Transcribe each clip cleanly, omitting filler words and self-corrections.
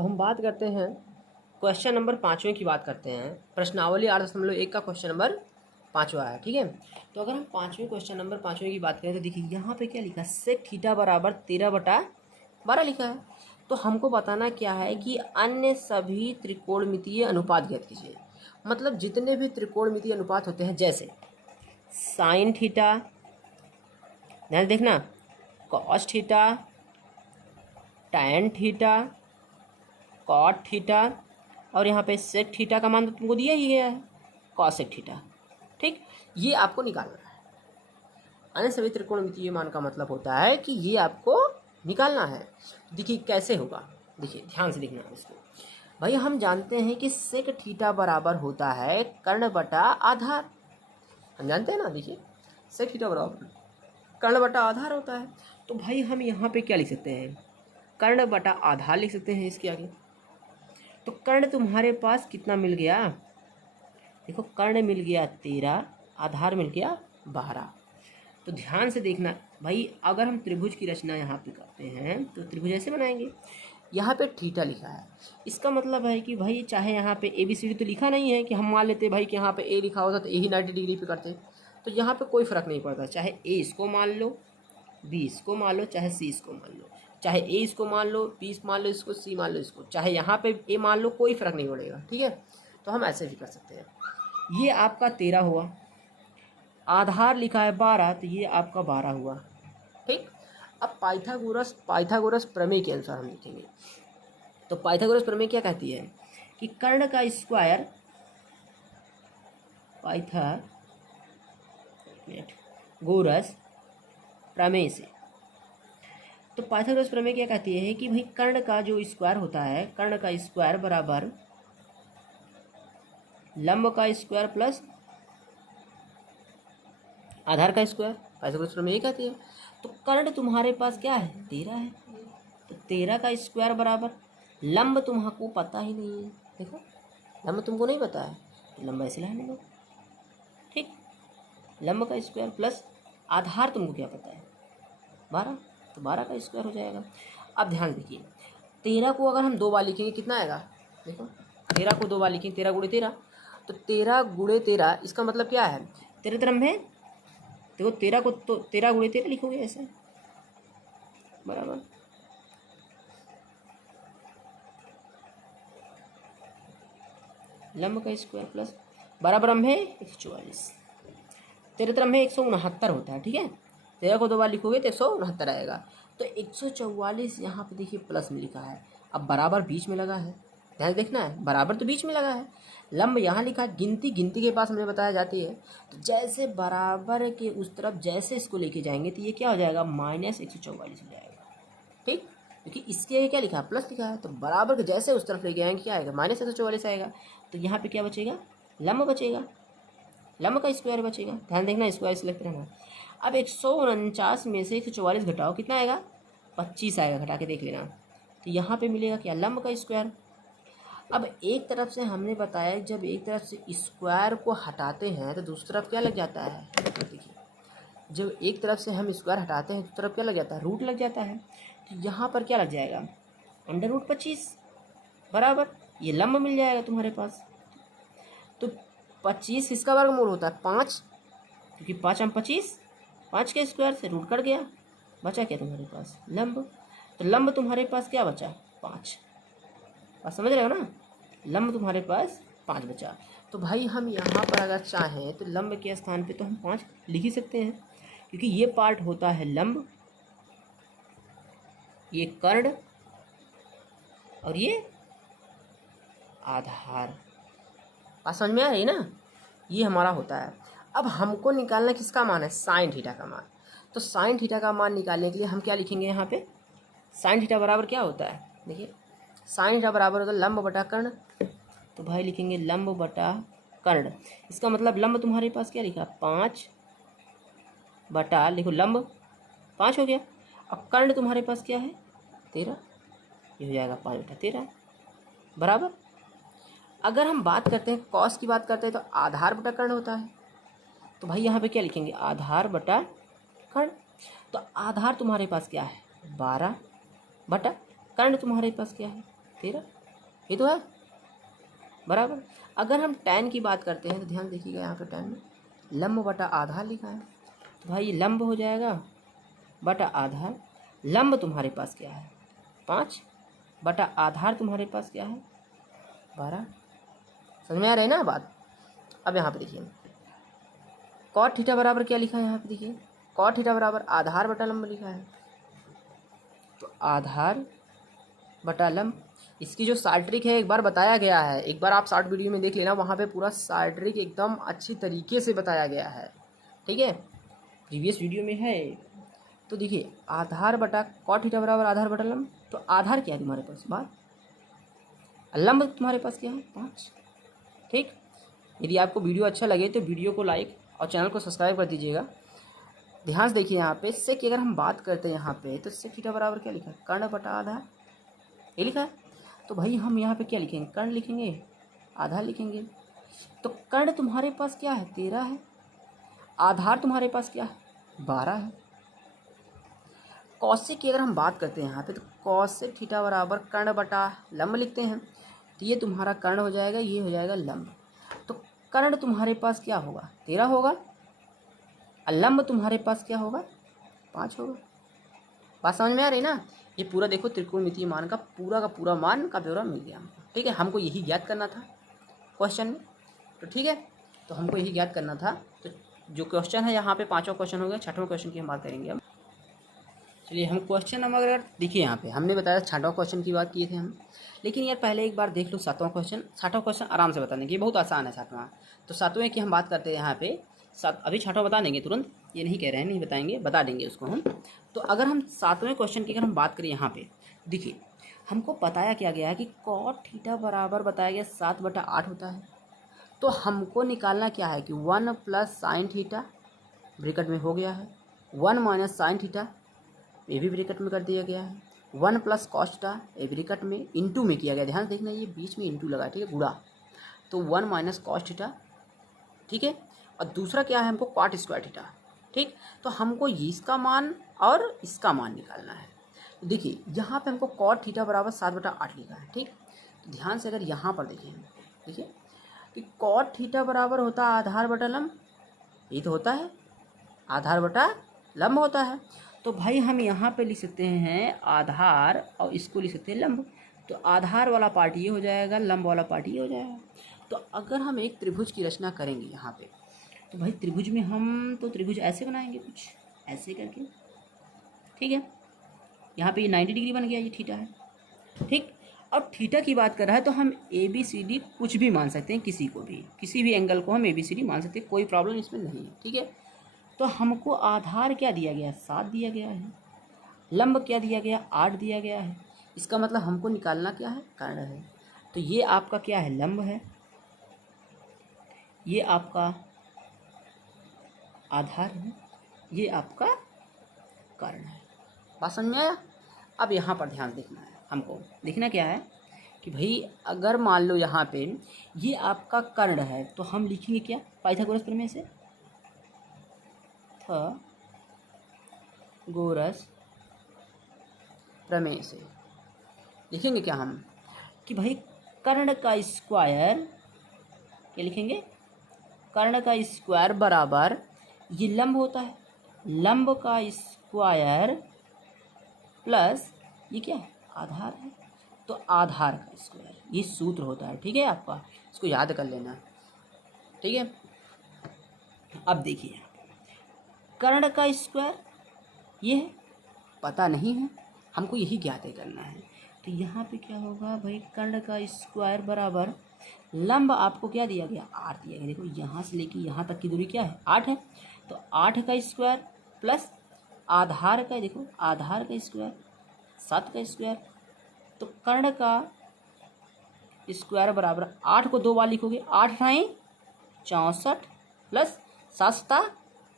तो हम बात करते हैं क्वेश्चन नंबर 5वें की बात करते हैं। प्रश्नावली 8.1 का क्वेश्चन नंबर 5वां है, ठीक है। तो अगर हम 5वें क्वेश्चन नंबर 5वें की बात करें तो देखिए यहाँ पे क्या लिखा है, सेक थीटा बराबर 13/12 लिखा है। तो हमको बताना क्या है कि अन्य सभी त्रिकोणमितीय अनुपात ज्ञात कीजिए। मतलब जितने भी त्रिकोणमितीय अनुपात होते हैं, जैसे साइन थीटा, ध्यान देखना, cos theta, tan theta, cot theta, और यहाँ पे सेक थीटा का मान तो तुमको दिया ही गया है, कॉसेक थीटा। ठीक, ये आपको निकालना है। अन्य सभी त्रिकोणमितीय मान का मतलब होता है कि ये आपको निकालना है। देखिए कैसे होगा, देखिए ध्यान से देखना इसको। भाई हम जानते हैं कि सेक थीटा बराबर होता है कर्ण बटा आधार, हम जानते हैं ना। देखिए सेक थीटा बराबर कर्ण बटा आधार होता है। तो भाई हम यहाँ पे क्या लिख सकते हैं, कर्ण बटा आधार लिख सकते हैं इसके आगे। तो कर्ण तुम्हारे पास कितना मिल गया, देखो कर्ण मिल गया 13, आधार मिल गया 12। तो ध्यान से देखना भाई, अगर हम त्रिभुज की रचना यहाँ पे करते हैं तो त्रिभुज ऐसे बनाएंगे। यहाँ पे थीटा लिखा है, इसका मतलब है कि भाई चाहे यहाँ पे ABCD तो लिखा नहीं है कि हम मान लेते भाई कि यहाँ पे A लिखा होता तो A ही 90 डिग्री पे करते। तो यहाँ पे कोई फ़र्क नहीं पड़ता, चाहे A इसको मान लो, B इसको मान लो, चाहे C इसको मान लो, चाहे A इसको मान लो, B मान लो इसको, C मान लो इसको, चाहे यहाँ पे A मान लो, कोई फ़र्क नहीं पड़ेगा। ठीक है, तो हम ऐसे भी कर सकते हैं। ये आपका 13 हुआ, आधार लिखा है 12, तो ये आपका 12 हुआ। ठीक, अब पाइथागोरस प्रमेय के अनुसार हम लिखेंगे। तो पाइथागोरस प्रमेय क्या कहती है कि कर्ण का स्क्वायर, पाइथागोरस प्रमेय से, तो पाइथागोरस प्रमेय क्या कहती है कि भाई कर्ण का जो स्क्वायर होता है, कर्ण का स्क्वायर बराबर लंब का स्क्वायर प्लस आधार का स्क्वायर। पाइथागोरस प्रमेय ये कहती है। तो कर्ण तुम्हारे पास क्या है, 13 है, तो 13 का स्क्वायर बराबर लंब तुमको पता ही नहीं है। देखो लंब तुमको नहीं पता है, तो लंब ऐसे लाने दो। ठीक, लंब का स्क्वायर प्लस आधार तुमको क्या पता है, 12, तो 12 का स्क्वायर हो जाएगा। अब ध्यान देखिए, 13 को अगर हम 2 बार लिखेंगे कितना आएगा, देखो 13 को 2 बार लिखेंगे, 13 गुणे 13, तो 13 गुणे 13 इसका मतलब क्या है, 13 तरह में देखो 13 को तो 13 गुणे 13 लिखोगे ऐसे बराबर लंब का स्क्वायर प्लस बराबर में 144, 13 तरह में 169 होता है। ठीक है, 13 को 2 बार लिखोगे तो 169 आएगा। तो 144 यहाँ पे देखिए प्लस में लिखा है, अब बराबर बीच में लगा है, ध्यान देखना है, बराबर तो बीच में लगा है। लंब यहाँ लिखा है, गिनती के पास हमें बताया जाती है। तो जैसे बराबर के उस तरफ जैसे इसको लेके जाएंगे तो ये क्या हो जाएगा, -144 हो जाएगा। ठीक, क्योंकि इसके आगे क्या लिखा है, प्लस लिखा है, तो बराबर के जैसे उस तरफ लेके आएंगे क्या आएगा, -144 आएगा। तो यहाँ पे क्या बचेगा, लंब बचेगा, लंब का स्क्वायर बचेगा। ध्यान देखना, स्क्वायर सिलेक्ट रहना। अब 149 में से 144 घटाओ, कितना आएगा, 25 आएगा, घटा के देख लेना। तो यहाँ पे मिलेगा क्या, लंब का स्क्वायर। अब एक तरफ से हमने बताया जब एक तरफ से स्क्वायर को हटाते हैं तो दूसरी तरफ क्या लग जाता है, देखिए जब एक तरफ से हम स्क्वायर हटाते हैं दूसरी तरफ क्या लग जाता है, रूट लग जाता है। तो यहाँ पर क्या लग जाएगा, √25 बराबर ये लंब मिल जाएगा तुम्हारे पास। तो 25 इसका वर्गमूल होता है 5, क्योंकि 5 हम 25, 5 के स्क्वायर से रूट कट गया, बचा क्या तुम्हारे पास, लंब। तो लंब तुम्हारे पास क्या बचा, 5। बात समझ रहे हो ना, लंब तुम्हारे पास 5 बचा। तो भाई हम यहाँ पर अगर चाहें तो लंब के स्थान पे तो हम 5 लिख ही सकते हैं, क्योंकि ये पार्ट होता है लंब, ये कर्ण और ये आधार। बात समझ में आ रही ना, ये हमारा होता है। अब हमको निकालना किसका मान है, साइन थीटा का मान। तो साइन थीटा का मान निकालने के लिए हम क्या लिखेंगे, यहाँ पे साइन थीटा बराबर क्या होता है, देखिए साइन थीटा बराबर होता है लंब बटा कर्ण। तो भाई लिखेंगे लंब बटा कर्ण, इसका मतलब लंब तुम्हारे पास क्या लिखा, 5 बटा, लिखो लंब 5 हो गया, अब कर्ण तुम्हारे पास क्या है 13, ये हो जाएगा 5/13 बराबर। अगर हम बात करते हैं कॉस की बात करते हैं तो आधार बटा कर्ण होता है। तो भाई यहाँ पे क्या लिखेंगे, आधार बटा कर्ण। तो आधार तुम्हारे पास क्या है 12 बटा कर्ण तुम्हारे पास क्या है 13, ये तो है बराबर। अगर हम tan की बात करते हैं तो ध्यान देखिएगा यहाँ पे tan में लंब बटा आधार लिखा है, तो भाई लंब हो जाएगा बटा आधार। लंब तुम्हारे पास क्या है 5 बटा आधार तुम्हारे पास क्या है 12। समझ में आ रही है ना बात। अब यहाँ पे देखिए cot थीटा बराबर क्या लिखा है, यहाँ पे देखिए cot थीटा बराबर आधार बटा लंब लिखा है, तो आधार बटा लंब। इसकी जो शॉर्ट ट्रिक है एक बार बताया गया है, एक बार आप शॉर्ट वीडियो में देख लेना, वहाँ पे पूरा शॉर्ट ट्रिक एकदम अच्छी तरीके से बताया गया है, ठीक है, प्रीवियस वीडियो में है। तो देखिए आधार बटा cot थीटा बराबर आधार बटा लंब, तो आधार क्या है तुम्हारे पास 12, लंब तुम्हारे पास क्या है 5, ठीक। यदि आपको वीडियो अच्छा लगे तो वीडियो को लाइक और चैनल को सब्सक्राइब कर दीजिएगा। ध्यान से देखिए यहाँ पे सेक की अगर हम बात करते हैं यहाँ पे, तो सेक थीटा बराबर क्या लिखा है कर्ण बटा आधार, ये लिखा है। तो भाई हम यहाँ पे क्या लिखेंगे, कर्ण लिखेंगे आधार लिखेंगे। तो कर्ण तुम्हारे पास क्या है 13 है, आधार तुम्हारे पास क्या है 12 है। कौशिक की अगर हम बात करते हैं यहाँ पे, तो कौशिक थीटा बराबर कर्ण बटा लंब लिखते हैं, तो ये तुम्हारा कर्ण हो जाएगा, ये हो जाएगा लंब। तो कर्ण तुम्हारे पास क्या होगा 13 होगा, और लंब तुम्हारे पास क्या होगा 5 होगा। बात समझ में आ रही ना। ये पूरा देखो त्रिकोणमितीय मान का पूरा मान का ब्यौरा मिल गया हमको, ठीक है। हमको यही ज्ञात करना था क्वेश्चन में, तो ठीक है, तो हमको यही ज्ञात करना था। तो जो क्वेश्चन है यहाँ पे 5वां क्वेश्चन हो गया, 6वां क्वेश्चन की हम बात करेंगे अब। चलिए हम क्वेश्चन नंबर अगर देखिए यहाँ पे हमने बताया 6वां क्वेश्चन की बात किए थे हम, लेकिन यार पहले एक बार देख लो 7वां क्वेश्चन। 6वां क्वेश्चन आराम से बता देंगे, ये बहुत आसान है 7वां। तो 7वें की हम बात करते हैं यहाँ पे, अभी 6वां बता देंगे तुरंत, ये नहीं कह रहे हैं नहीं बताएंगे, बता देंगे उसको हम। तो अगर हम 7वें क्वेश्चन की अगर हम बात करें यहाँ पे, देखिए हमको बताया क्या गया है कि cot थीटा बराबर बताया गया 7 बटा 8 होता है। तो हमको निकालना क्या है कि 1 प्लस साइन थीटा ब्रैकेट में हो गया है, 1 माइनस साइन थीटा ये भी ब्रैकेट में कर दिया गया है, 1 प्लस कॉस थीटा ये ब्रैकेट में इंटू में किया गया। ध्यान देखना ये बीच में इंटू लगा, ठीक है, गुणा। तो 1 माइनस कॉस थीटा, ठीक है। और दूसरा क्या है हमको कॉट स्क्वायर थीटा, ठीक। तो हमको इसका मान और इसका मान निकालना है। तो देखिए यहाँ पे हमको कॉट थीटा बराबर 7 बटा 8 लिखा है, ठीक। तो ध्यान से अगर यहाँ पर देखिए कि कॉट थीटा बराबर होता है आधार बटा लंब, ये तो होता है आधार बटा लंब होता है। तो भाई हम यहाँ पे लिख सकते हैं आधार और इसको लिख सकते हैं लंब। तो आधार वाला पार्ट ये हो जाएगा, लंब वाला पार्ट ये हो जाएगा। तो अगर हम एक त्रिभुज की रचना करेंगे यहाँ पे, तो भाई त्रिभुज में हम तो त्रिभुज ऐसे बनाएंगे कुछ ऐसे करके, ठीक है। यहाँ पे ये 90 डिग्री बन गया, ये थीटा है, ठीक। अब थीटा की बात कर रहा है तो हम ABCD कुछ भी मान सकते हैं, किसी को भी किसी भी एंगल को हम ABCD मान सकते हैं, कोई प्रॉब्लम इसमें नहीं है, ठीक है। तो हमको आधार क्या दिया गया 7 दिया गया है, लंब क्या दिया गया 8 दिया गया है। इसका मतलब हमको निकालना क्या है कर्ण है। तो ये आपका क्या है लंब है, ये आपका आधार है, ये आपका कर्ण है। बात समझ में आया। अब यहाँ पर ध्यान देखना है, हमको देखना क्या है कि भाई अगर मान लो यहाँ पे ये आपका कर्ण है, तो हम लिखेंगे क्या पाइथागोरस प्रमेय से, गोरस प्रमेय से लिखेंगे क्या हम कि भाई कर्ण का स्क्वायर, क्या लिखेंगे कर्ण का स्क्वायर बराबर ये लंब होता है, लंब का स्क्वायर प्लस ये क्या है आधार है, तो आधार का स्क्वायर ये सूत्र होता है, ठीक है। आपका इसको याद कर लेना, ठीक है। अब देखिए कर्ण का स्क्वायर ये है, पता नहीं है, हमको यही ज्ञात करना है। तो यहाँ पे क्या होगा भाई कर्ण का स्क्वायर बराबर लंब आपको क्या दिया गया 8 दिया गया। देखो यहाँ से लेके यहाँ तक की दूरी क्या है 8 है, तो 8 का स्क्वायर प्लस आधार का, देखो आधार का स्क्वायर 7 का स्क्वायर। तो कर्ण का स्क्वायर बराबर 8 को 2 बार लिखोगे, 8 × 64 प्लस 7 ×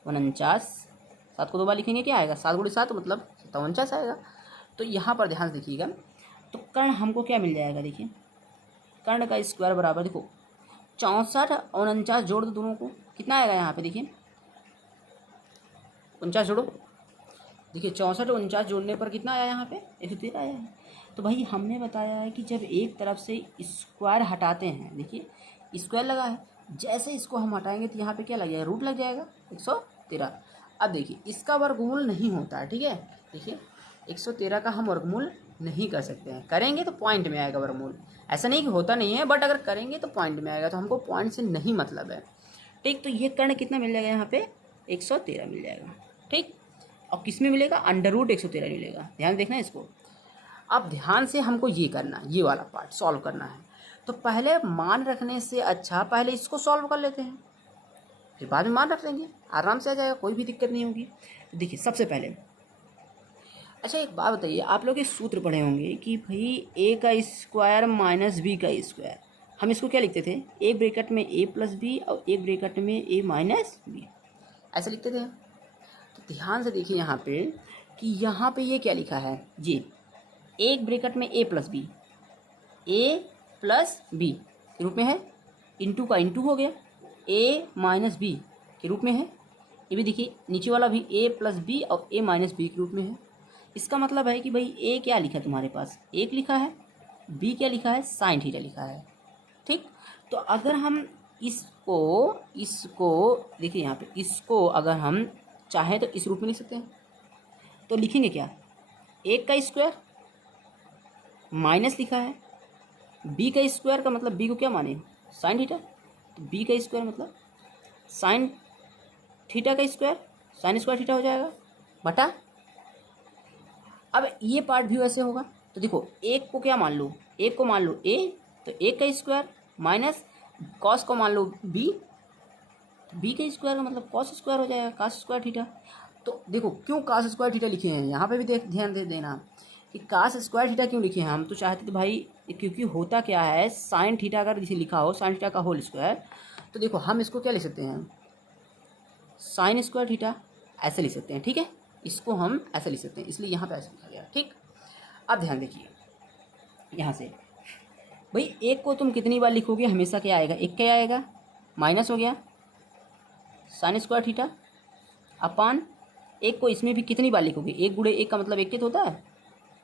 49, 7 को 2 बार लिखेंगे क्या आएगा 7 × 7 मतलब 49 आएगा। तो यहाँ पर ध्यान से देखिएगा, तो कर्ण हमको क्या मिल जाएगा, देखिए कर्ण का स्क्वायर बराबर देखो 64 और 49 जोड़ दो दोनों को, कितना आएगा यहाँ पे देखिए 49 जोड़ो, देखिए 64 और 49 जोड़ने पर कितना आया यहाँ पे 113 आया है। तो भाई हमने बताया है कि जब एक तरफ से स्क्वायर हटाते हैं, देखिए स्क्वायर लगा है, जैसे इसको हम हटाएंगे तो यहाँ पे क्या लग जाएगा, रूट लग जाएगा 113। अब देखिए इसका वर्गमूल नहीं होता है, ठीक है। देखिए 113 का हम वर्गमूल नहीं कर सकते हैं, करेंगे तो पॉइंट में आएगा वर्गमूल, ऐसा नहीं कि होता नहीं है, बट अगर करेंगे तो पॉइंट में आएगा, तो हमको पॉइंट से नहीं मतलब है, ठीक। तो ये कर्ण कितना मिल जाएगा यहाँ पे, 113 मिल जाएगा, ठीक। और किस में मिलेगा, √113 मिलेगा, ध्यान देखना इसको। अब ध्यान से हमको ये करना है, ये वाला पार्ट सॉल्व करना है। तो पहले मान रखने से अच्छा पहले इसको सॉल्व कर लेते हैं, फिर बाद में मान रख लेंगे, आराम से आ जाएगा, कोई भी दिक्कत नहीं होगी। तो देखिए सबसे पहले, अच्छा एक बात बताइए, आप लोग एक सूत्र पढ़े होंगे कि भाई a का स्क्वायर माइनस b का स्क्वायर, हम इसको क्या लिखते थे, एक ब्रैकेट में a प्लस बी और एक ब्रैकेट में a माइनस बी, ऐसा लिखते थे। तो ध्यान से देखिए यहाँ पे कि यहाँ पे ये क्या लिखा है जी, एक ब्रैकेट में a plus B, a plus B के रूप में है, इंटू का इंटू हो गया, a माइनस बी के रूप में है, ये भी देखिए नीचे वाला भी a प्लस बी और a माइनस बी के रूप में है। इसका मतलब है कि भाई a क्या लिखा है तुम्हारे पास, 1 लिखा है, b क्या लिखा है, साइन थीटा लिखा है, ठीक। तो अगर हम इसको देखिए यहाँ पे, इसको अगर हम चाहें तो इस रूप में लिख सकते हैं, तो लिखेंगे क्या, 1 का स्क्वायर माइनस लिखा है, b का स्क्वायर का मतलब b को क्या माने, साइन थीटा, तो b का स्क्वायर मतलब साइन थीटा का स्क्वायर, साइन स्क्वायर थीटा हो जाएगा बटा, अब ये पार्ट भी वैसे होगा। तो देखो एक को क्या मान लो, एक को मान लो a, तो 1 का स्क्वायर माइनस कॉस को मान लो b, तो b का स्क्वायर का मतलब कॉस स्क्वायर हो जाएगा, कॉस स्क्वायर थीटा। तो देखो क्यों कॉस स्क्वायर थीटा लिखे हैं यहाँ पे भी ध्यान दे देना कि कॉस स्क्वायर थीटा क्यों लिखे हैं हम, तो चाहते तो भाई क्योंकि होता क्या है, साइन थीटा अगर जिसे लिखा हो साइन थीटा का होल स्क्वायर, तो देखो हम इसको क्या लिख सकते हैं, साइन स्क्वायर थीटा ऐसे लिख सकते हैं, ठीक है, इसको हम ऐसे लिख सकते हैं, इसलिए यहाँ पे ऐसे लिखा गया, ठीक। अब ध्यान देखिए यहाँ से, भाई एक को तुम कितनी बार लिखोगे, हमेशा क्या आएगा, एक क्या आएगा, माइनस हो गया साइन स्क्वायर थीटा अपान, एक को इसमें भी कितनी बार लिखोगे, एक गुणे एक का मतलब एक तो होता है,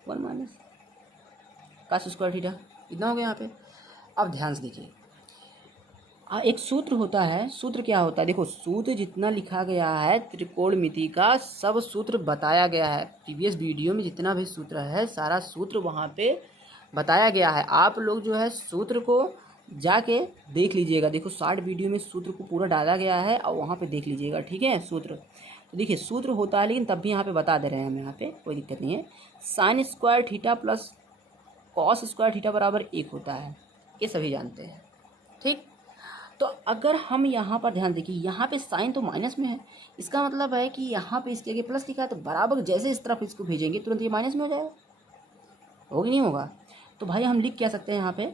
1 माइनस कॉस स्क्वायर थीटा, इतना हो गया यहाँ पे। अब ध्यान से देखिए, एक सूत्र होता है, सूत्र क्या होता है, देखो सूत्र जितना लिखा गया है त्रिकोणमिति का सब सूत्र बताया गया है, प्रीवियस वीडियो में जितना भी सूत्र है सारा सूत्र वहाँ पे बताया गया है, आप लोग जो है सूत्र को जाके देख लीजिएगा, देखो शॉर्ट वीडियो में सूत्र को पूरा डाला गया है और वहाँ पे देख लीजिएगा, ठीक है। सूत्र तो देखिए सूत्र होता है, लेकिन तब भी यहाँ पे बता दे रहे हैं हम, यहाँ पे कोई दिक्कत नहीं है, sign square theta plus cos square theta बराबर 1 होता है, ये सभी जानते हैं, ठीक। तो अगर हम यहाँ पर ध्यान देखिए, यहाँ पे साइन तो माइनस में है, इसका मतलब है कि यहाँ पे इसके आगे प्लस लिखा है, तो बराबर जैसे इस तरफ इसको भेजेंगे तुरंत ये माइनस में हो जाएगा, होगा नहीं होगा। तो भाई हम लिख क्या सकते हैं यहाँ पे,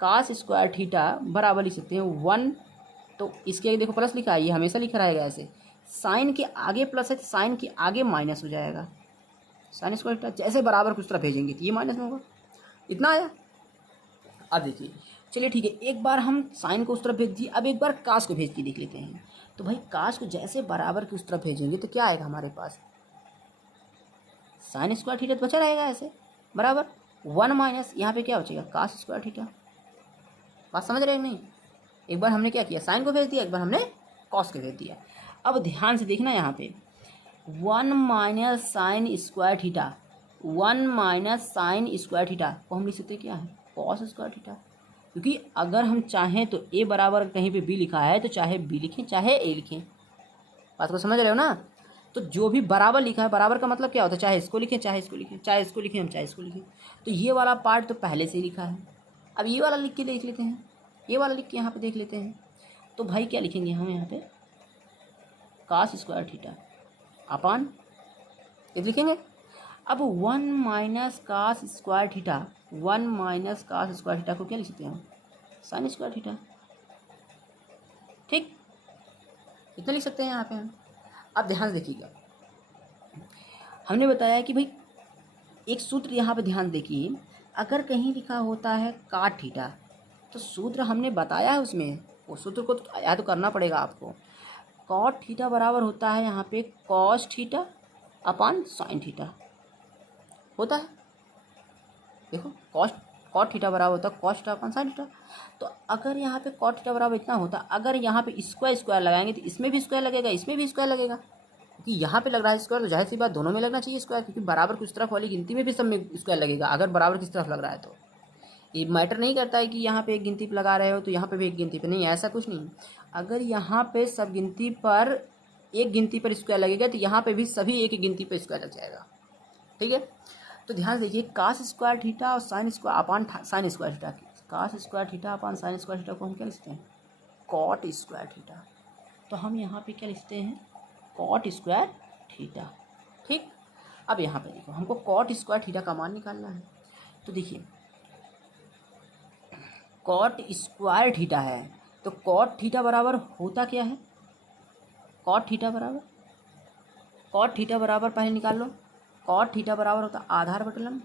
कास स्क्वायर थीटा बराबर लिख सकते हैं 1, तो इसके आगे देखो प्लस लिखा है, ये हमेशा लिखा रहेगा ऐसे, साइन के आगे प्लस है तो साइन के आगे माइनस हो जाएगा, साइन स्क्वायर थीटा जैसे बराबर कुछ तरफ भेजेंगे तो ये माइनस में होगा, इतना आया। अब देखिए चलिए ठीक है, एक बार हम साइन को उस तरफ भेज दिए, अब एक बार कास को भेज के देख लेते हैं। तो भाई कास को जैसे बराबर की उस तरफ भेजेंगे तो क्या आएगा हमारे पास, साइन स्क्वायर थीटा तो बचा रहेगा ऐसे बराबर 1 माइनस यहाँ पे क्या बचेगा, कास स्क्वायर थीटा। बात समझ रहे हैं नहीं, एक बार हमने क्या किया, साइन को भेज दिया, एक बार हमने कॉस को भेज दिया। अब ध्यान से देखना यहाँ पे 1 minus sign square theta, 1 minus sign square theta को हम लिख सकते क्या है, कॉस स्क्वायर थीटा, क्योंकि अगर हम चाहें तो a बराबर कहीं पे b लिखा है तो चाहे b लिखें चाहे a लिखें, बात को समझ रहे हो ना। तो जो भी बराबर लिखा है, बराबर का मतलब क्या होता है, चाहे इसको लिखें चाहे इसको लिखें, चाहे इसको लिखें हम चाहे इसको लिखें, तो ये वाला पार्ट तो पहले से ही लिखा है। अब ये वाला लिख के देख लेते हैं, ये वाला लिख के यहाँ पे देख लेते हैं। तो भाई क्या लिखेंगे हम यहाँ पे, कास स्क्वायर थीटा अपान ये लिखेंगे। अब 1 minus cos square theta, 1 minus cos square theta को क्या लिख सकते हैं हम, साइन स्क्वायर थीटा, ठीक, इतना लिख सकते हैं यहाँ पे हम। अब ध्यान से देखिएगा, हमने बताया कि भाई एक सूत्र यहाँ पे ध्यान देखिए, अगर कहीं लिखा होता है काट थीटा तो सूत्र हमने बताया है उसमें, वो सूत्र को तो याद करना पड़ेगा आपको। कॉट थीटा बराबर होता है यहाँ पे cos theta upon sine theta, होता है, देखो कॉट थीटा बराबर होता है cos theta upon sine theta. तो अगर यहाँ पे कॉट थीटा बराबर इतना होता, अगर यहाँ पे स्क्वायर लगाएंगे तो इसमें भी स्क्वायर लगेगा, इसमें भी स्क्वायर लगेगा, क्योंकि यहाँ पे लग रहा है स्क्वायर, तो जाहिर सी बात दोनों में लगना चाहिए स्क्वायर, क्योंकि बराबर किस तरफ वाली गिनती में भी सब में स्क्वायर लगेगा अगर बराबर किस तरफ लग रहा है। तो ये मैटर नहीं करता है कि यहाँ पे एक गिनती पे लगा रहे हो तो यहाँ पे भी एक गिनती पे, नहीं, ऐसा कुछ नहीं। अगर यहाँ पे सब गिनती पर एक गिनती पर स्क्वायर लगेगा तो यहाँ पे भी सभी एक ही गिनती पर स्क्वायर लग जाएगा। ठीक है, तो ध्यान देखिए कास स्क्वायर थीटा और sine square upon sine square theta, cos square theta upon sine square theta को हम क्या लिखते हैं, कॉट स्क्वायर थीटा। तो हम यहाँ पे क्या लिखते हैं, कॉट स्क्वायर थीटा। ठीक, अब यहाँ पे देखो हमको कॉट स्क्वायर थीटा का मान निकालना है। तो देखिए कॉट स्क्वायर थीटा है, तो कॉट थीटा बराबर होता क्या है, कॉट थीटा बराबर पहले निकाल लो, कॉट थीटा बराबर होता आधार बटा लंब।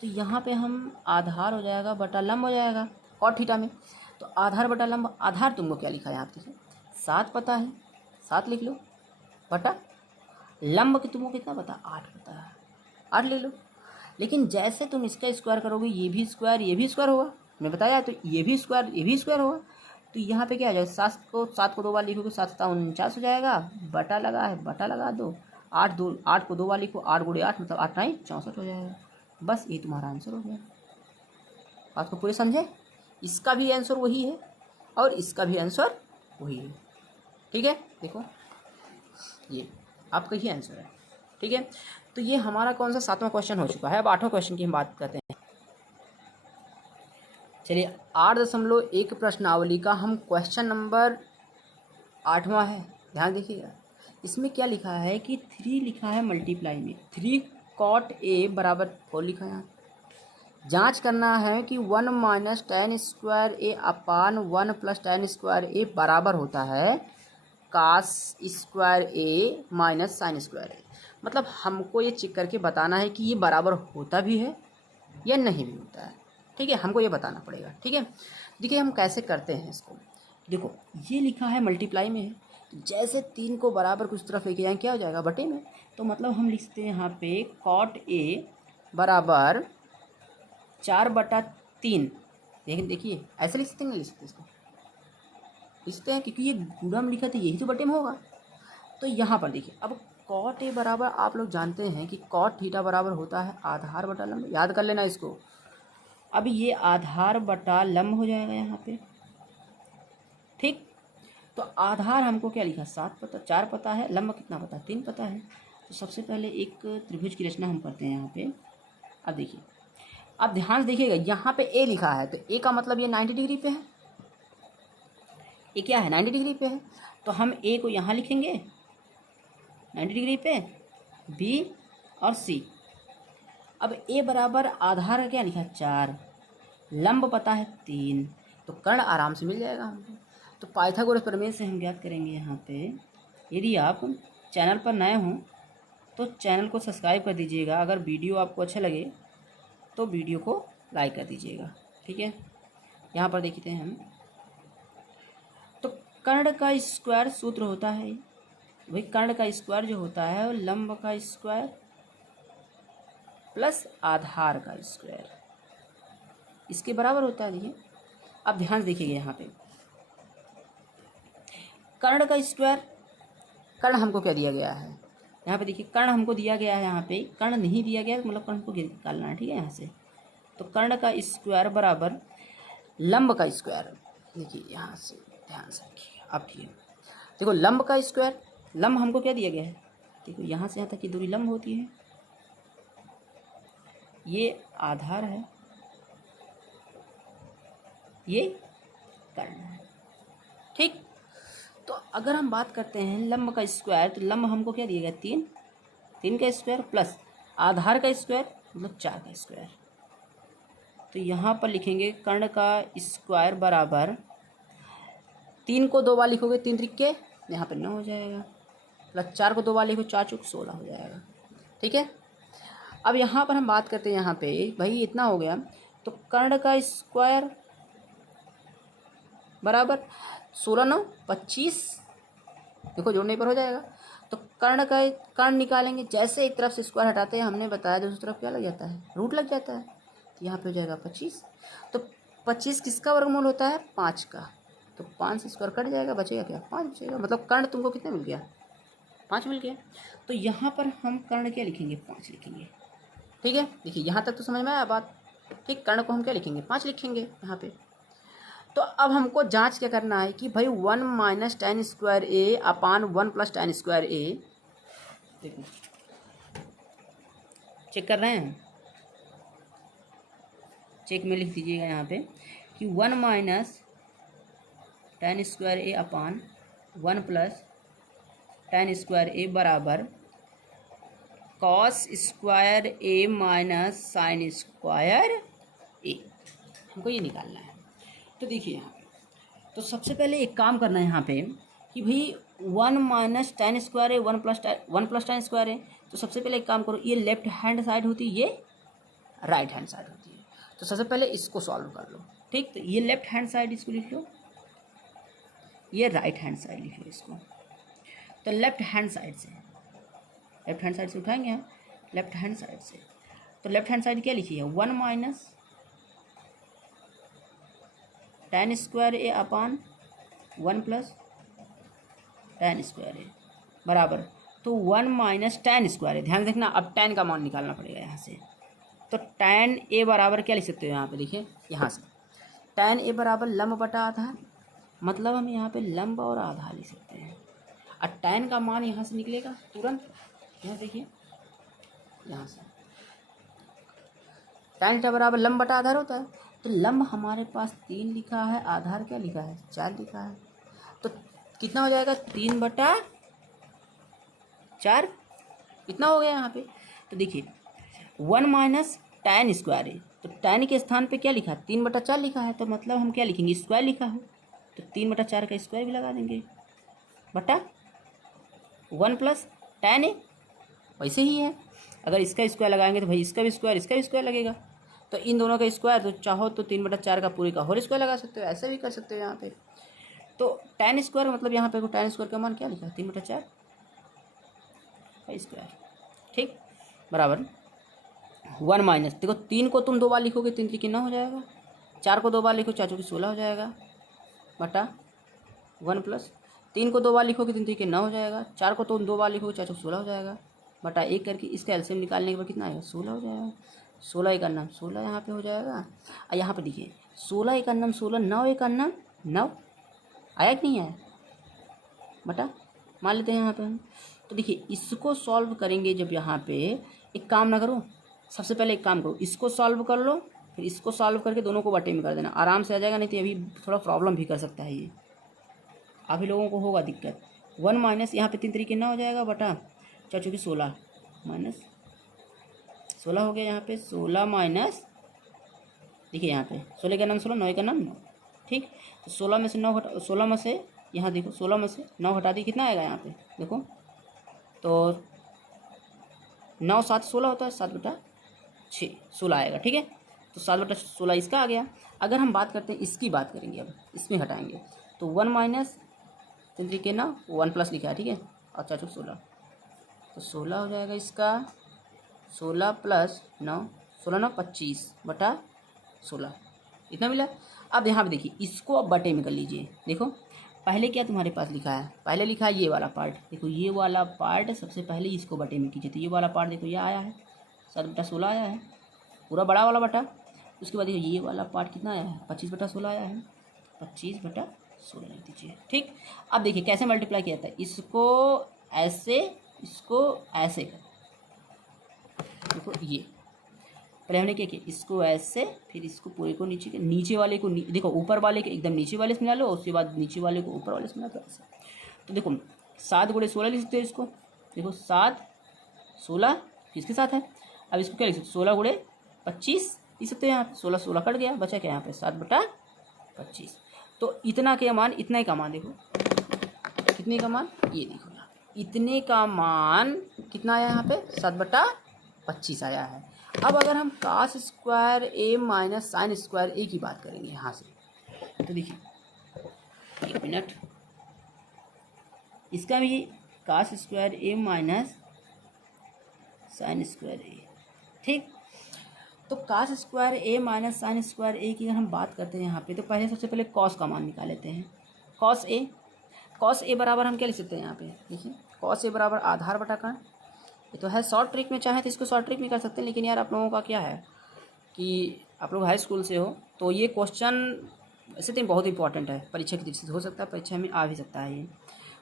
तो यहाँ पे हम आधार हो जाएगा बटा लंब हो जाएगा कॉट थीटा में। तो आधार बटा लंब, आधार तुमको क्या लिखा है यहाँ पे 7 पता है, 7 लिख लो, बटा लंब की तुमको कितना पता, 8 पता है, 8 ले लो। लेकिन जैसे तुम इसका स्क्वायर करोगे ये भी स्क्वायर होगा, मैं बताया, तो ये भी स्क्वायर होगा। तो यहाँ पे क्या आ जाएगा, 7 को 2 बार लिखोगे 7 7 49 हो जाएगा, बटा लगा है, बटा लगा दो, 8 को 2 बार लिखो, 8 गुणे 8 मतलब 8 9 64 हो जाएगा। बस ये तुम्हारा आंसर हो गया। बात को पूरे समझे, इसका भी आंसर वही है और इसका भी आंसर वही है। ठीक है, देखो ये आपका ही आंसर है। ठीक है, तो ये हमारा कौन सा 7वां क्वेश्चन हो चुका है। अब 8वां क्वेश्चन की हम बात करते हैं। चलिए 8.1 प्रश्नावली का हम क्वेश्चन नंबर 8वां है, ध्यान देखिएगा। इसमें क्या लिखा है कि 3 लिखा है मल्टीप्लाई में, 3 कॉट ए बराबर 4 लिखा है। यहाँ जांच करना है कि 1 माइनस tan स्क्वायर ए अपान 1 प्लस tan स्क्वायर ए बराबर होता है कास स्क्वायर ए माइनस साइन स्क्वायर ए। मतलब हमको ये चेक करके बताना है कि ये बराबर होता भी है या नहीं भी होता है। ठीक है, हमको ये बताना पड़ेगा। ठीक है, देखिए हम कैसे करते हैं इसको। देखो ये लिखा है मल्टीप्लाई में है, तो जैसे 3 को बराबर कुछ तरफ लेके जाएँ क्या हो जाएगा, बटे में। तो मतलब हम लिखते हैं यहाँ पे कॉट ए बराबर 4/3। लेकिन देखिए ऐसे लिख सकते हैं, लिख सकते इसको, लिखते हैं क्योंकि ये गुणा में लिखा था, यही तो बटे में होगा। तो यहाँ पर देखिए अब कॉट ए बराबर, आप लोग जानते हैं कि कॉट थीटा बराबर होता है आधार बटा लंब, याद कर लेना इसको। अब ये आधार बटा लंब हो जाएगा यहाँ पे। ठीक, तो आधार हमको क्या लिखा, 7 पता, 4 पता है, लंब कितना पता, 3 पता है। तो सबसे पहले एक त्रिभुज की रचना हम करते हैं यहाँ पे। अब देखिए, अब ध्यान से देखिएगा, यहाँ पे ए लिखा है तो ए का मतलब ये 90 डिग्री पे है, ये क्या है 90 डिग्री पे है। तो हम ए को यहाँ लिखेंगे 90 डिग्री पे, बी और सी। अब ए बराबर आधार का क्या लिखा है 4, लंब पता है 3, तो कर्ण आराम से मिल जाएगा हमको। तो पाइथागोरस प्रमेय से हम ज्ञात करेंगे यहाँ पे। यदि आप चैनल पर नए हों तो चैनल को सब्सक्राइब कर दीजिएगा, अगर वीडियो आपको अच्छा लगे तो वीडियो को लाइक कर दीजिएगा। ठीक है, यहाँ पर देखते हैं हम, तो कर्ण का स्क्वायर सूत्र होता है वही, कर्ण का स्क्वायर जो होता है वो लंब का स्क्वायर प्लस आधार का स्क्वायर, इसके बराबर होता है। देखिए अब ध्यान से देखिएगा यहाँ पे, कर्ण का स्क्वायर, कर्ण हमको क्या दिया गया है यहाँ पे, देखिए कर्ण हमको दिया गया है, यहाँ पे कर्ण नहीं दिया गया है, मतलब कर्ण को निकालना है। ठीक है, यहाँ से तो कर्ण का स्क्वायर बराबर लंब का स्क्वायर। देखिए यहाँ से ध्यान से रखिए। अब ठीक है, देखो लंब का स्क्वायर, लंब हमको क्या दिया गया है, देखो यहाँ से यहाँ तक की दूरी लंब होती है, ये आधार है, ये कर्ण है। ठीक, तो अगर हम बात करते हैं लंब का स्क्वायर, तो लंब हमको क्या दिया गया 3, 3 का स्क्वायर प्लस आधार का स्क्वायर मतलब 4 का स्क्वायर। तो यहाँ पर लिखेंगे कर्ण का स्क्वायर बराबर 3 को 2 बार लिखोगे 3 त्रिके यहाँ पर 9 हो जाएगा, प्लस 4 को 2 बार लिखो 4 चौक 16 हो जाएगा। ठीक है, अब यहाँ पर हम बात करते हैं, यहाँ पे भाई इतना हो गया, तो कर्ण का स्क्वायर बराबर 16 9 25, देखो जोड़ने पर हो जाएगा। तो कर्ण निकालेंगे, जैसे एक तरफ से स्क्वायर हटाते हैं, हमने बताया दूसरी तरफ क्या लग जाता है, रूट लग जाता है। तो यहाँ पे हो जाएगा 25। तो 25 किसका वर्गमूल होता है? 5 का। तो 5 से स्क्वायर कट जाएगा, बचेगा क्या? 5 बचेगा। मतलब कर्ण तुमको कितने मिल गया? 5 मिल गया। तो यहाँ पर हम कर्ण क्या लिखेंगे? 5 लिखेंगे। ठीक है, देखिए यहाँ तक तो समझ में आया बात। ठीक, कर्ण को हम क्या लिखेंगे? 5 लिखेंगे यहाँ पे। तो अब हमको जांच क्या करना है कि भाई 1 माइनस tan स्क्वायर ए अपान 1 प्लस tan स्क्वायर ए, देखो चेक कर रहे हैं, चेक में लिख दीजिएगा यहाँ पे कि 1 माइनस tan स्क्वायर ए अपान 1 प्लस tan स्क्वायर ए बराबर कॉस स्क्वायर ए माइनस साइन स्क्वायर ए। हमको ये निकालना है। तो देखिए यहाँ पे तो सबसे पहले एक काम करना है यहाँ पे कि भाई 1 माइनस tan स्क्वायर है 1 प्लस tan स्क्वायर है। तो सबसे पहले एक काम करो, ये लेफ्ट हैंड साइड होती है, ये राइट हैंड साइड होती है। तो सबसे पहले इसको सॉल्व कर लो। ठीक, तो ये लेफ्ट हैंड साइड इसको लिख लो, ये राइट हैंड साइड लिख लो इसको। तो लेफ्ट हैंड साइड से उठाएंगे हम, लेफ्ट हैंड साइड से। तो लेफ्ट हैंड साइड क्या लिखी है? 1 माइनस tan स्क्वायर ए अपान 1 प्लस tan स्क्वायर ए बराबर, तो 1 माइनस tan स्क्वायर ए। ध्यान देखना, अब tan का मान निकालना पड़ेगा यहाँ से। तो tan ए बराबर क्या लिख सकते हो यहाँ पे? देखिए यहाँ से tan ए बराबर लंब बटा आधार, मतलब हम यहाँ पे लंब और आधार लिख सकते हैं। और tan का मान यहाँ से निकलेगा तुरंत। यहाँ देखिए, यहाँ से tan थीटा बराबर लंब बटा आधार होता है। तो लंब हमारे पास 3 लिखा है, आधार क्या लिखा है? 4 लिखा है। तो कितना हो जाएगा? 3/4 इतना हो गया यहाँ पे। तो देखिए 1 माइनस tan स्क्वायर है, तो tan के स्थान पे क्या लिखा है? 3/4 लिखा है। तो मतलब हम क्या लिखेंगे? स्क्वायर लिखा है, तो 3/4 का स्क्वायर भी लगा देंगे बटा 1 प्लस tan है। वैसे ही है, अगर इसका स्क्वायर लगाएंगे तो भाई इसका भी स्क्वायर लगेगा। तो इन दोनों का स्क्वायर, तो चाहो तो 3/4 का पूरे का होल स्क्वायर लगा सकते हो, ऐसे भी कर सकते हो यहाँ पे। तो tan स्क्वायर मतलब यहाँ पे tan स्क्वायर का मान क्या लिखा है? 3/4 का स्क्वायर। ठीक, बराबर 1 माइनस, देखो 3 को तुम 2 बार लिखोगे 3 3 9 हो जाएगा, 4 को 2 बार लिखो 4 4 16 हो जाएगा बटा 1 प्लस 3 को 2 बार लिखोगे 3 3 9 हो जाएगा, 4 को तुम 2 बार लिखोगे 4 4 16 हो जाएगा बटा 1 करके इसका एलसीएम निकालने के बाद कितना आएगा? 16 हो जाएगा। 16 एक अन्नम 16 यहाँ पे हो जाएगा। और यहाँ पे देखिए 16 एक अन्नम 16, 9 एक अन्नम 9, आया कि नहीं आया बटा, मान लेते हैं यहाँ पे हम। तो देखिए इसको सॉल्व करेंगे जब, यहाँ पे एक काम ना करो, सबसे पहले एक काम करो, इसको सॉल्व कर लो, फिर इसको सॉल्व करके दोनों को बटे में कर देना, आराम से आ जाएगा। नहीं तो अभी थोड़ा प्रॉब्लम भी कर सकता है ये, अभी लोगों को होगा दिक्कत। 1 माइनस यहाँ पे 3 3 9 हो जाएगा बटा 4 4 16 माइनस 16 हो गया। यहाँ पे 16 माइनस, देखिए यहाँ पे 16 का नाम 16, 9 का नाम 9। ठीक, तो 16 में से 9 हटा, 16 में से यहाँ देखो 16 में से 9 हटा दी, कितना आएगा यहाँ पे? देखो तो 9 7 16 होता है, 7/6 16 आएगा। ठीक है, तो 7/16 इसका आ गया। अगर हम बात करते हैं, इसकी बात करेंगे, अब इसमें हटाएंगे तो 1 माइनस 3 3 9 1 प्लस लिखा है। ठीक है, और 4 4 16, तो 16 हो जाएगा इसका, 16 प्लस 9, 16 9 25 बटा 16, इतना मिला। अब यहाँ पे देखिए इसको अब बटे में कर लीजिए। देखो पहले क्या तुम्हारे पास लिखा है? पहले लिखा है ये वाला पार्ट, देखो ये वाला पार्ट सबसे पहले इसको बटे में कीजिए। तो ये वाला पार्ट देखो ये आया है 7/16 आया है, पूरा बड़ा वाला बटा। उसके बाद देखो ये वाला पार्ट कितना आया है? 25/16 आया है, 25/16 लिख दीजिए। ठीक, अब देखिए कैसे मल्टीप्लाई किया था, इसको ऐसे, इसको ऐसे कर, देखो ये पहले हमने क्या किया, इसको ऐसे, फिर इसको पूरे को नीचे के, नीचे वाले को देखो ऊपर वाले के एकदम नीचे वाले से मिला लो, उसके बाद नीचे वाले को ऊपर वाले से मिला दो ऐसे। तो देखो 7 × 16 लिख सकते हो इसको, देखो 7 16 किसके साथ है? अब इसको क्या लिख सकते? 16 × 25 लिख सकते हो यहाँ पे। 16 16 कट गया, बचा क्या यहाँ पे? 7/25। तो इतना के मान, इतना ही का मान देखो, कितने का मान? ये देखो यहाँ इतने का मान कितना आया यहाँ पे? 7/25 आया है। अब अगर हम cos स्क्वायर ए माइनस साइन स्क्वायर ए की बात करेंगे यहाँ से, तो देखिए 1 मिनट, इसका भी cos स्क्वायर ए माइनस साइन स्क्वायर ए। ठीक, तो कास स्क्वायर ए माइनस साइन स्क्वायर ए की अगर हम बात करते हैं यहाँ पे, तो पहले सबसे पहले कॉस का मान निकाल लेते हैं। कॉस ए बराबर हम क्या लिख सकते हैं यहाँ पे, देखिए कॉस ए बराबर आधार बटा कर्ण। ये तो है शॉर्ट ट्रिक में, चाहे तो इसको शॉर्ट ट्रिक में कर सकते हैं, लेकिन यार आप लोगों का क्या है कि आप लोग हाई स्कूल से हो, तो ये क्वेश्चन ऐसे तो बहुत इंपॉर्टेंट है, परीक्षा की दृष्टि से हो सकता है परीक्षा में आ भी सकता है ये।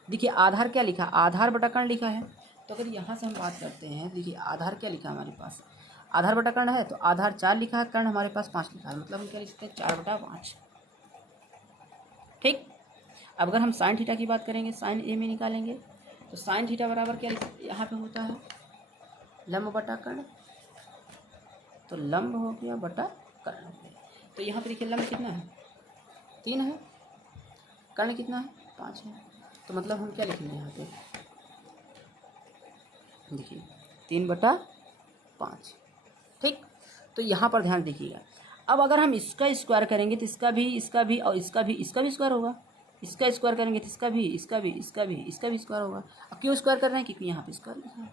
देखिए आधार क्या लिखा, आधार बटा कर्ण लिखा है। तो अगर यहाँ से हम बात करते हैं, देखिए आधार क्या लिखा है हमारे पास, आधार बटा कर्ण है, तो आधार 4 लिखा है, कर्ण हमारे पास 5 लिखा है, मतलब हम क्या लिख सकते हैं 4/5। ठीक। अब अगर हम साइन थीटा की बात करेंगे, साइन ए में निकालेंगे, तो साइन थीटा बराबर क्या यहाँ पे होता है, लंब बटा कर्ण। तो लंब हो गया बटा कर्ण हो गया। तो यहाँ पे देखिए लंब कितना है, 3 है, कर्ण कितना है, 5 है। तो मतलब हम क्या लिखेंगे यहाँ पे, देखिए 3/5। ठीक। तो यहाँ पर ध्यान दीजिएगा। अब अगर हम इसका स्क्वायर करेंगे तो इसका भी और इसका भी स्क्वायर होगा। इसका स्क्वायर करेंगे तो इसका भी स्क्वायर होगा। अब क्यों स्क्वायर कर रहे हैं, क्योंकि यहाँ पे स्क्वायर लिखा है।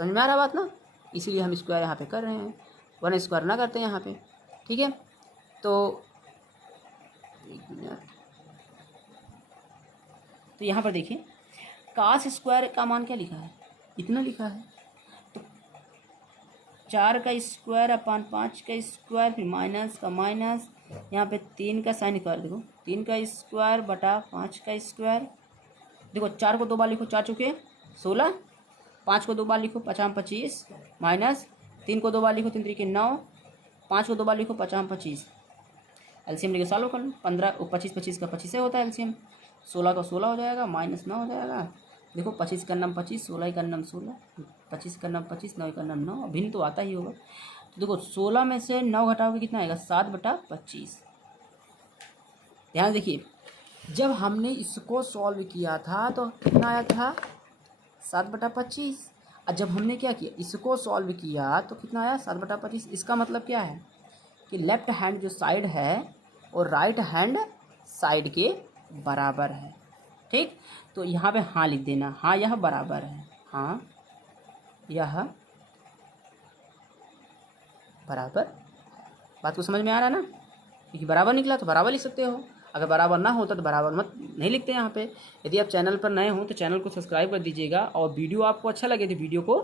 समझ में आ रहा बात ना, इसीलिए हम स्क्वायर यहाँ पे कर रहे हैं, वरना स्क्वायर ना करते हैं यहाँ पे। ठीक है। तो एक मिनट, तो यहाँ पर देखिए कास स्क्वायर का मान क्या लिखा है, इतना लिखा है। तो 4 का स्क्वायर अपान 5 का स्क्वायर, फिर माइनस का माइनस, यहाँ पे 3 का साइन कर, देखो 3 का स्क्वायर बटा 5 का स्क्वायर। देखो 4 को 2 बार लिखो, 4 चुके 16, 5 को 2 बार लिखो 5×25, माइनस 3 को 2 बार लिखो 3 3 के 9, 5 को 2 बार लिखो 5×25। एलसीएम लेके सॉल्व कर लो, 15 25 25 का 25 होता है एलसीएम, 16 का 16 हो जाएगा, माइनस 9 हो जाएगा। देखो 25 का नाम 25, 16 का नाम 16, 25 का नाम 25, 9 का नाम 9, भिन्न तो आता ही होगा। तो देखो 16 में से 9 घटाओगे कितना आएगा, 7/25। ध्यान देखिए, जब हमने इसको सॉल्व किया था तो कितना आया था, 7/25। और जब हमने क्या किया, इसको सॉल्व किया तो कितना आया, 7/25। इसका मतलब क्या है कि लेफ्ट हैंड जो साइड है और राइट हैंड साइड के बराबर है। ठीक। तो यहाँ पे हाँ लिख देना, हाँ यह बराबर है, हाँ यह बराबर। बात को समझ में आ रहा है ना, क्योंकि बराबर निकला तो बराबर लिख सकते हो, अगर बराबर ना होता तो बराबर मत नहीं लिखते यहाँ पे। यदि आप चैनल पर नए हो तो चैनल को सब्सक्राइब कर दीजिएगा, और वीडियो आपको अच्छा लगे तो वीडियो को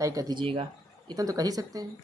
लाइक कर दीजिएगा। इतना तो कर ही सकते हैं।